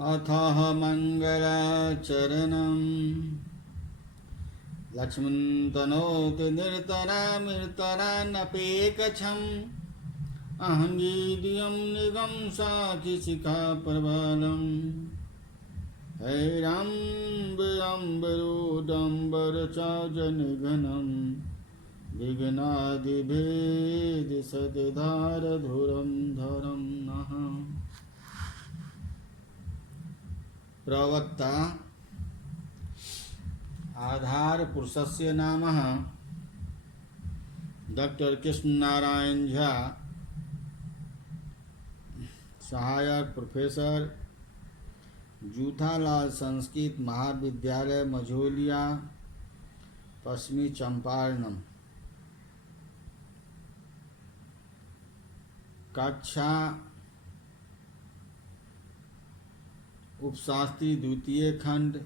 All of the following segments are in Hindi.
अथः मङ्गलाचरणम् लक्ष्मन्तनोतु निर्तरामिर्तरान्नपेकछम् अहङ्गीर्यं निगं साखिशिखाप्रबलम् हैराम्बरम्बरोडम्बरचाजनिघ्नं विघ्नादिभेदिसद्धारधुरं धरं नः। प्रवक्ता आधार पुरुषस्य नाम डॉक्टर कृष्ण नारायण झा, सहायक प्रोफेसर, जूठालाल संस्कृत महाविद्यालय मझोलिया, पश्चिमी चंपारण। कक्षा उपशास्त्री द्वितीय खंड।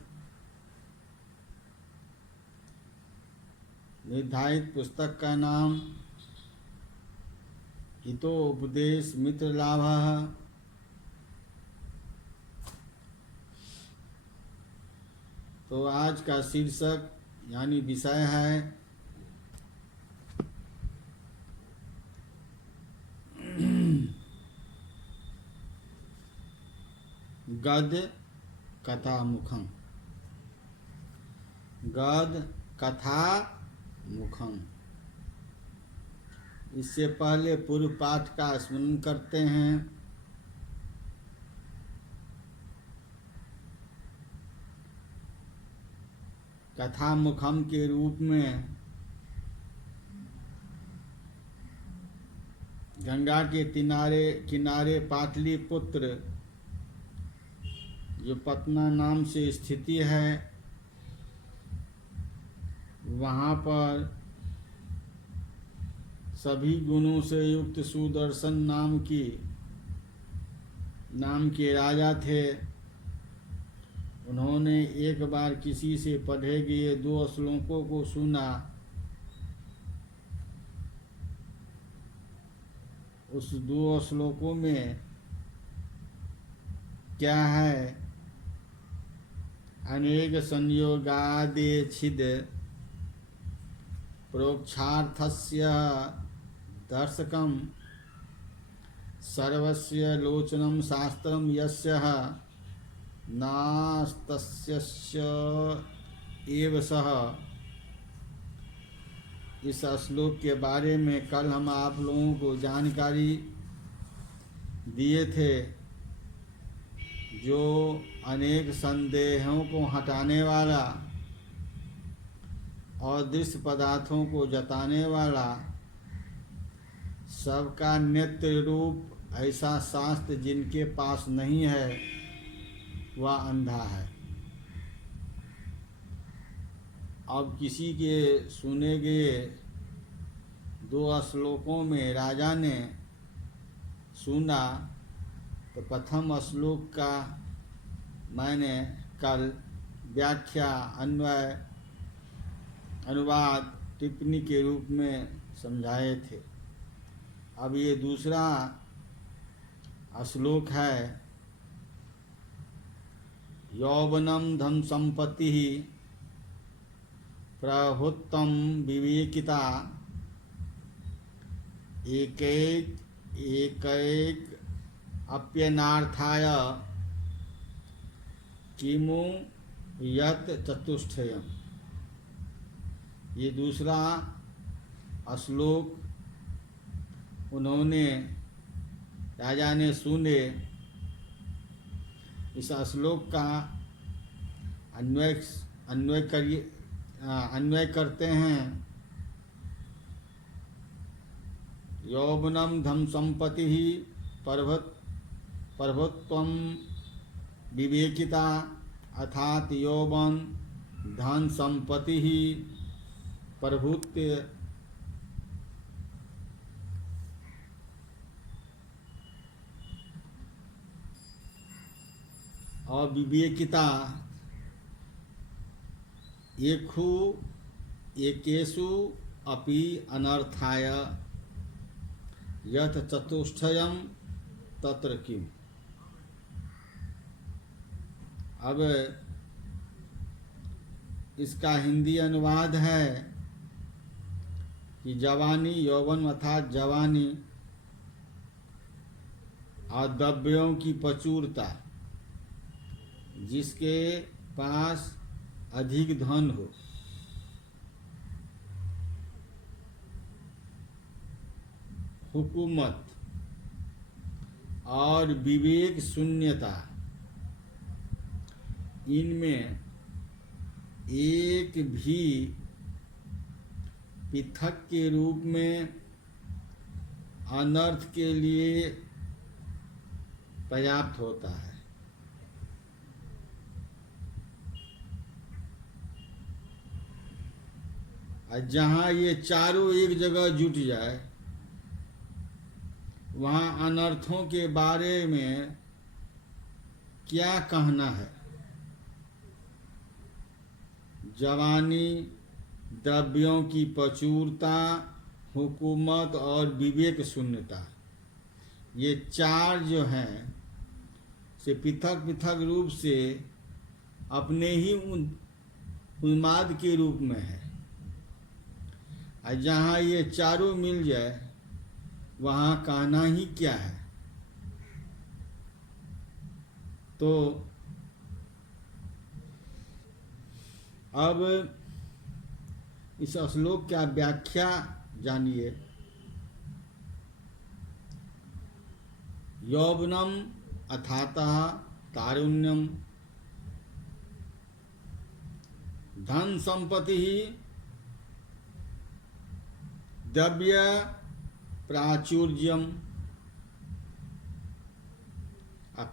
निर्धारित पुस्तक का नाम हितोपदेश मित्र लाभः। तो आज का शीर्षक यानी विषय है गद्य कथा मुखम। गद्य कथा मुखम। इससे पहले पूर्व पाठ का स्मरण करते हैं। कथा मुखम के रूप में गंगा के किनारे पाटलिपुत्र जो पटना नाम से स्थिति है, वहाँ पर सभी गुणों से युक्त सुदर्शन नाम के राजा थे। उन्होंने एक बार किसी से पढ़े गए 2 श्लोकों को सुना। उस 2 श्लोकों में क्या है? अनेक संयोगादेच्छिद प्रोक्षार्थस्य दर्शकम सर्वस्य लोचनम शास्त्रम यस्य नास्तस्य एव सः। इस श्लोक के बारे में कल हम आप लोगों को जानकारी दिए थे। जो अनेक संदेहों को हटाने वाला और दृश्य पदार्थों को जताने वाला, सबका नित्य रूप ऐसा शास्त्र जिनके पास नहीं है वह अंधा है। अब किसी के सुने गए 2 श्लोकों में राजा ने सुना, तो प्रथम श्लोक का मैंने कल व्याख्या, अन्वय, अनुवाद, टिप्पणी के रूप में समझाए थे। अब ये दूसरा श्लोक है। यौवनम धन संपत्ति प्रहुत्तम विवेकिता एक अप्यनार्थाय किमु यत चतुष्टयम्। ये दूसरा श्लोक उन्होंने राजा ने सुने। इस श्लोक का अन्वय करते हैं। यौवनम धन संपत्ति ही प्रभुत्वम विवेकिता, अर्थात यौवन धन संपत्ति ही प्रभुत्व और विवेकिता एकेषु अपि अनर्थाय यथ चतुष्टयम् तत्र किम्। अब इसका हिंदी अनुवाद है कि जवानी, यौवन अर्थात जवानी और द्रव्यों की प्रचुरता, जिसके पास अधिक धन हो, हुकूमत और विवेक शून्यता, इनमें एक भी पृथक के रूप में अनर्थ के लिए पर्याप्त होता है। और जहाँ ये चारों एक जगह जुट जाए, वहाँ अनर्थों के बारे में क्या कहना है। जवानी, द्रव्यों की प्रचुरता, हुकूमत और विवेक शून्यता, ये चार जो हैं से पृथक पृथक रूप से अपने ही उन्माद के रूप में है। और जहाँ ये चारों मिल जाए, वहाँ कहना ही क्या है। तो अब इस श्लोक का व्याख्या जानिए। यौवनम अथातः तारुण्यम, धन संपत्ति, द्रव्य प्राचुर्यम,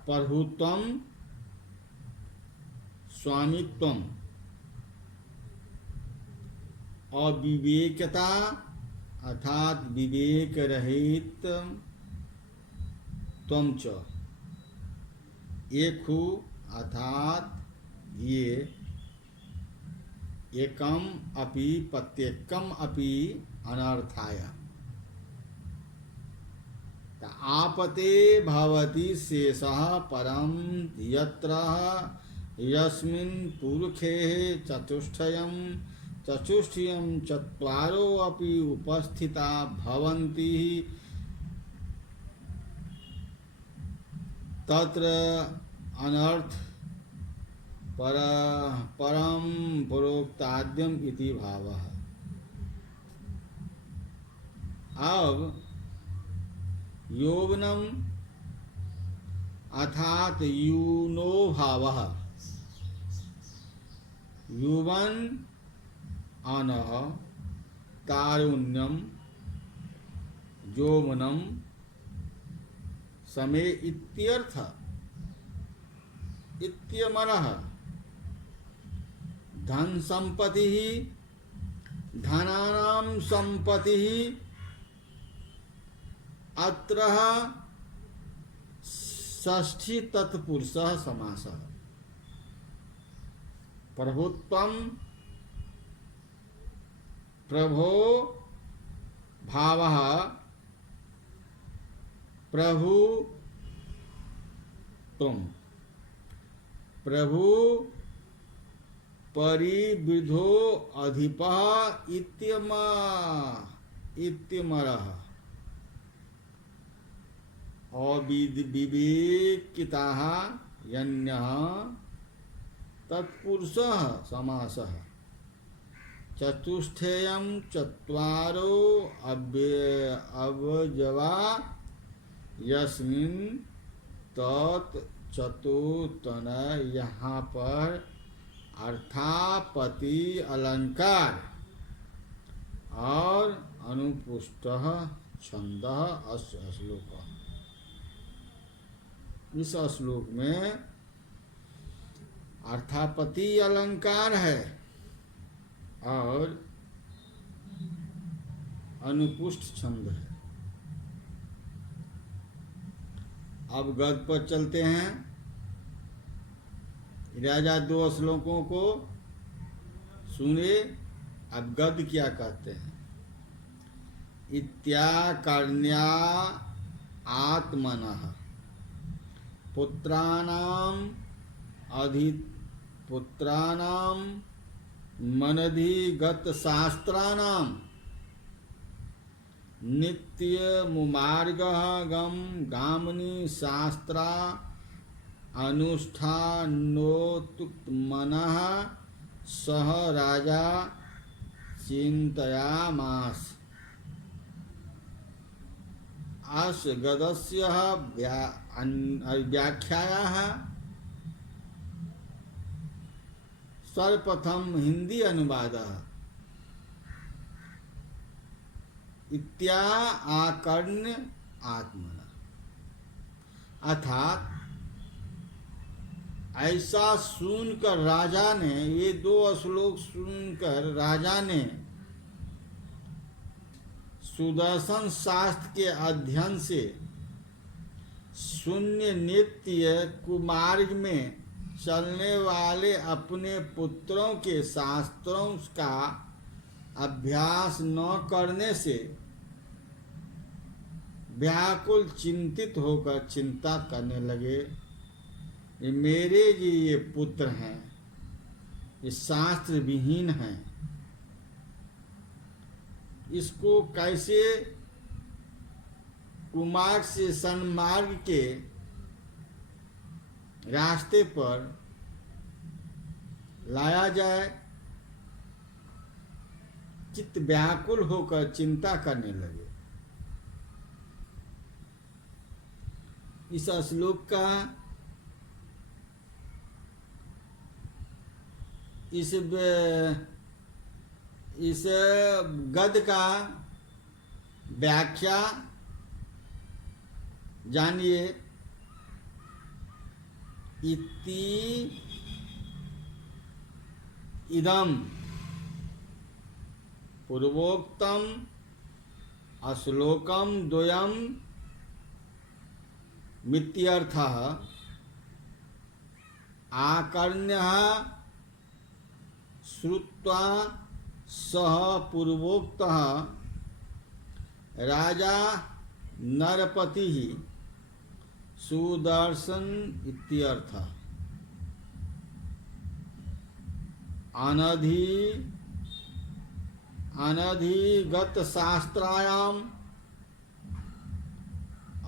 प्रभुत्वम, स्वामित्वम, अविवेकता अर्थात विवेक रहित त्वम च, एकु अर्थात ये, एकम अपि प्रत्येकम अपि अनर्थाय, आपते भवति शेषः परम यत्र यस्मिन् पुरुखे चतुष्टयं चत्वारो अपि उपस्थिता भवन्ति, तत्र अनर्थ परम प्रोक्ताद्यम इति भावः। अब यौवनम अर्थात यूनो भावः, युवन अनः, तारुण्यम, यौवनम समे इत्यर्थ, इत्यमरः, धन संपत्ति, धनानां संपत्ति, अत्र षष्ठी तत्पुरुषः समासः। प्रभुत्वम, प्रभो भावः, प्रभु तुम, प्रभु परिवृद्धो अधिपः इत्यमरः, अविवेकिताः यन्यः तत्पुरुषः समासः। चतुष्टयं चत्वारो अवयवा यस्मिन् तत् चतुर्तनय, यहाँ पर अर्थापति अलंकार और अनुपुष्टः छंदः श्लोक। इस श्लोक में अर्थापति अलंकार है और अनुपुष्ट छंद है। अब गद पर चलते हैं। राजा दो श्लोकों को सुने, अब गद क्या कहते हैं। इत्याकर्ण्या आत्मनः पुत्राणाम अधिपुत्राणां मनधिगत शास्त्राणां नित्यमुमार्गः गम गामिनी शास्त्रा अनुष्ठानोत्तमनः सह राजा चिन्तयामास। अस्य गद्यस्य व्याख्यायाः सर्वप्रथम हिंदी अनुवादः इत्या आकर्ण्य आत्मना, अर्थात ऐसा सुनकर राजा ने, ये दो श्लोक सुनकर राजा ने सुदर्शन शास्त्र के अध्ययन से शून्य नित्य कुमार्ग में चलने वाले अपने पुत्रों के शास्त्रों का अभ्यास न करने से व्याकुल चिंतित होकर चिंता करने लगे। ये मेरे ये पुत्र हैं, ये शास्त्र विहीन हैं, इसको कैसे कुमार्ग से सन्मार्ग के रास्ते पर लाया जाए। चित्त व्याकुल होकर चिंता करने लगे। इस श्लोक का इस गद्य का व्याख्या जानिए। इति इदम पूर्वोक्तम श्लोकम द्वयम मित्यर्थः आकर्ण्यः श्रुत्वा सह पूर्वोक्तः राजा नरपति सुदर्शन इत्यर्थः। अनधिगत शास्त्रायाम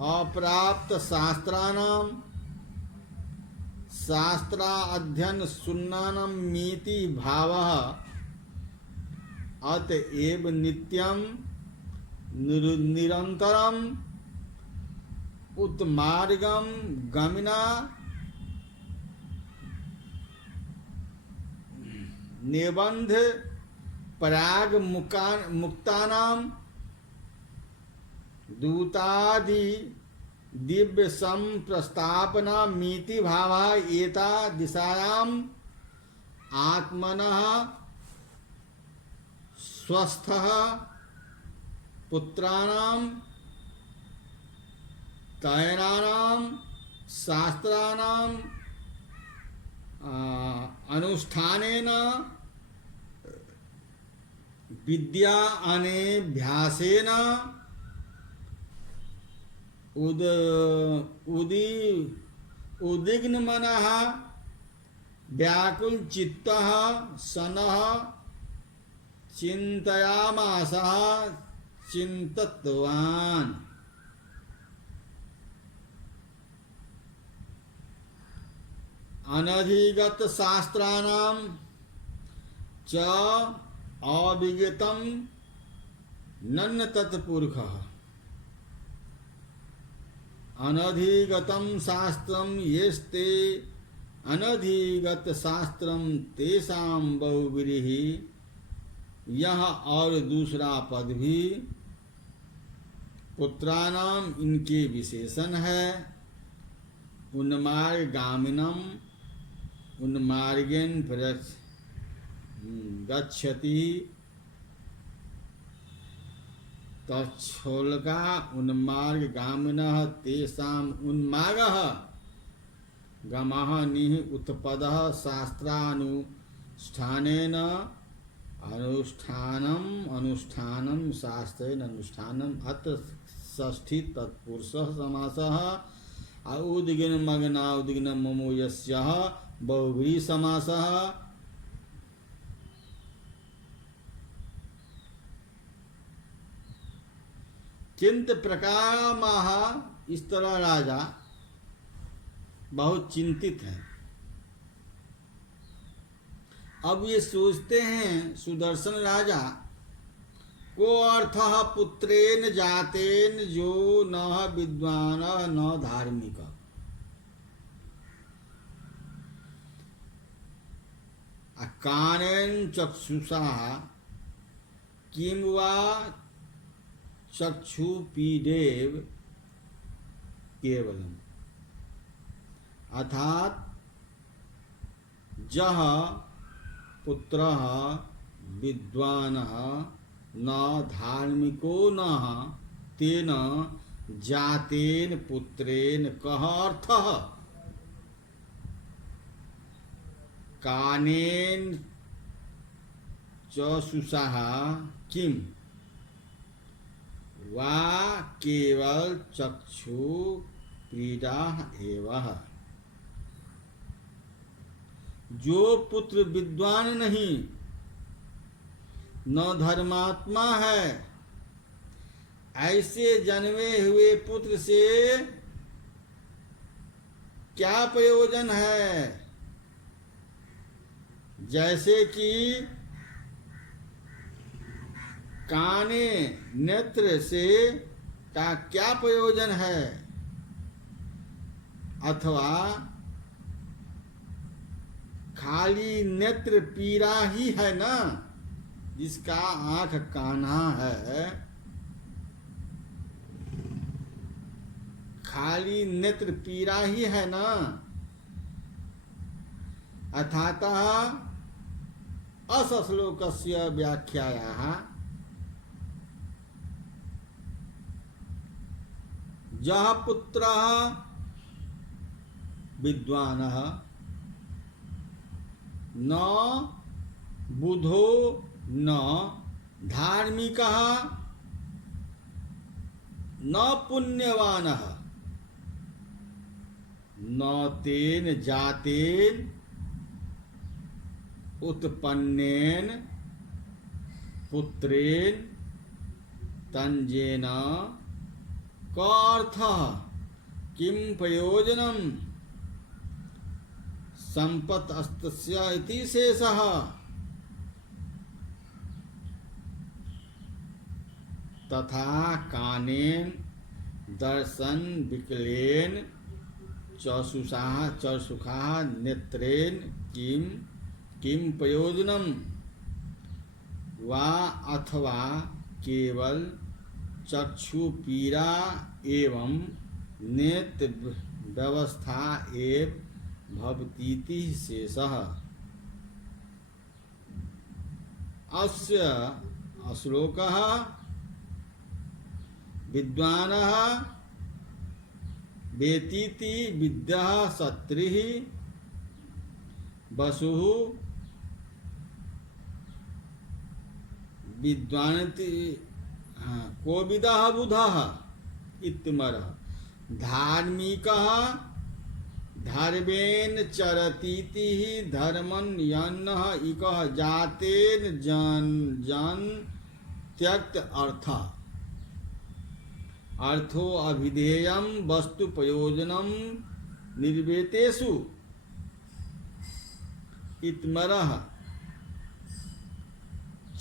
अप्राप्त शास्त्राणाम शास्त्रा अध्ययन सुन्नानम मीति भावः अतएव नित्यम निरंतरम उत्मार्गम गमिना निबंध पराग मुक्तानाम दूतादि दिव्य संप्रस्तापना मीति भावा एता दिशायाम आत्मनः स्वस्थः पुत्राणाम तैरानाम शास्त्राणाम अनुष्ठानेन विद्या अनेभ्यासेन उद्विग्न मनः व्याकुल चित्तः सनः चिन्तयामासः चिन्ततवान्। अनधिगत शास्त्राणां च अविगतं नन्न तत्पुरुषः। अनधिगतं शास्त्रं येस्ते अनधिगत शास्त्रं तेषां बहुव्रीः। यह और दूसरा पद भी पुत्राणाम इनके विशेषण है। उन्मार्गामिनम उन्मार्गेन गच्छति तच्छोलका उन्मार्गामिनः तेषाम् उन्मार्गः गमः निः उत्पदः शास्त्रानुष्ठानेन अनुष्ठानं शास्त्रेण अनुष्ठानम्। अत्र षष्ठी तत्पुरुषः समासः उद्गिन मग्ना उद्गिन ममो यस्यः बहुव्रीहि समासः। चिंत प्रकामाः, इस तरह राजा बहुत चिंतित हैं। अब ये सोचते हैं सुदर्शन राजा को अर्थः पुत्रेण जातेन जो न विद्वान न धार्मिक। कानेन चक्षुषा किं वा चक्षुपीडेव केवलम। अर्थात जह पुत्रः विद्वानः न धार्मिको न तेन जातेन पुत्रेण कः अर्थः। कानेन चक्षुषा किम वा केवल चक्षु पीड़ा एवं। जो पुत्र विद्वान नहीं न धर्मात्मा है, ऐसे जन्मे हुए पुत्र से क्या प्रयोजन है। जैसे कि काने नेत्र से का क्या प्रयोजन है, अथवा खाली नेत्र पीरा ही है ना, जिसका आंख कान्हा है, खाली नेत्र पीरा ही है ना। अथातः अस श्लोकस्य व्याख्यायाः जः पुत्रः विद्वानः न बुधो न धार्मिकः न पुण्यवानः न तेन जातेन उत्पन्नेन पुत्रेण तंजेन कार्थः किं प्रयोजनम् संपत्तस्य इति शेषः। तथा कानेन दर्शन विकलेन चक्षुषा नेत्रेण किम प्रयोजनम वा अथवा केवल चक्षु पीड़ा एवं नेत्र व्यवस्था एव भवतीति शेषः। अस्य श्लोकः विद्वानः वेतीति विद्या सत्रिः वसुः विद्वानति कोविदः बुधः इत्यमरः। धार्मिकः धर्मेण चरतीति धर्मं यन्नः इकः जातेन जन त्यक्त अर्थः। अर्थो अभिधेयं वस्तु प्रयोजनम निर्वेतेषु इत्मरः।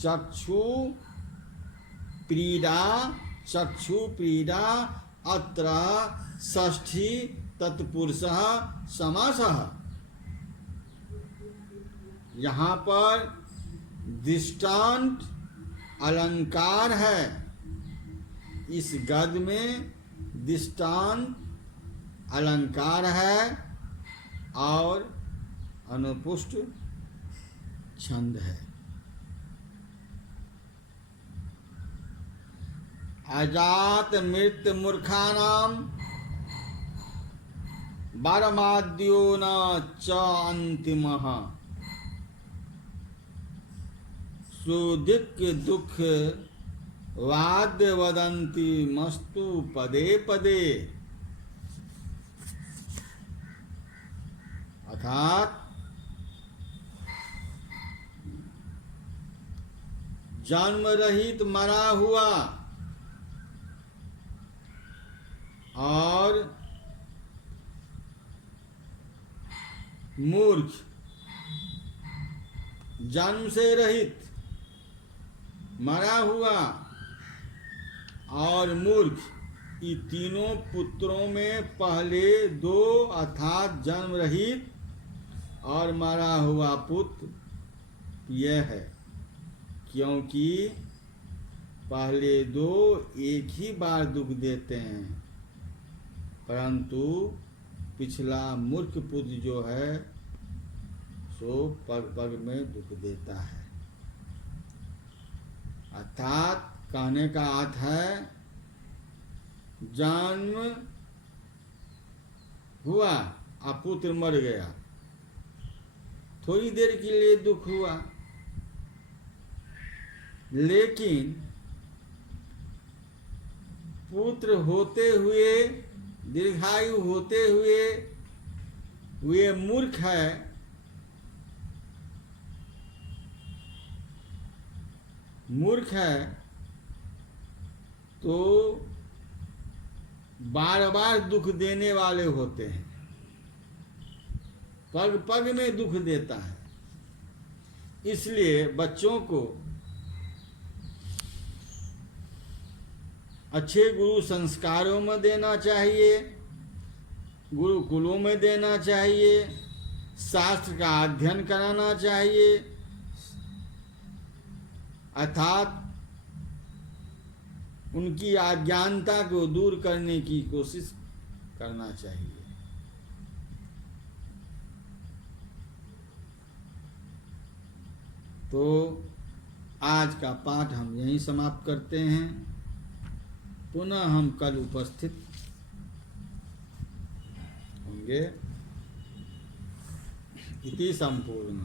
चक्षु प्रीडा अत्र षष्ठी तत्पुरुषः समासः। यहाँ पर दृष्टांत अलंकार है। इस गद्य में दृष्टांत अलंकार है और अनुपुष्ट छंद है। अजात मृत मूर्खानाम बारमाद्यो न च अंतिमः। सुदिक दुख वाद्य वदन्ति मस्तु पदे पदे। अर्थात जन्म रहित मरा हुआ और मूर्ख, जन्म से रहित मरा हुआ और मूर्ख, ये तीनों पुत्रों में पहले दो अर्थात जन्म रहित और मरा हुआ पुत्र यह है, क्योंकि पहले दो एक ही बार दुख देते हैं, परंतु पिछला मूर्ख पुत्र जो है सो पग पग में दुख देता है। अर्थात कहने का अर्थ है जन्म हुआ और पुत्र मर गया, थोड़ी देर के लिए दुख हुआ, लेकिन पुत्र होते हुए, दीर्घायु होते हुए वे मूर्ख है, तो बार बार दुख देने वाले होते हैं, पग पग में दुख देता है। इसलिए बच्चों को अच्छे गुरु संस्कारों में देना चाहिए, गुरुकुलों में देना चाहिए, शास्त्र का अध्ययन कराना चाहिए, अर्थात उनकी अज्ञानता को दूर करने की कोशिश करना चाहिए। तो आज का पाठ हम यहीं समाप्त करते हैं। पुनः हम कल उपस्थित होंगे। इति संपूर्ण।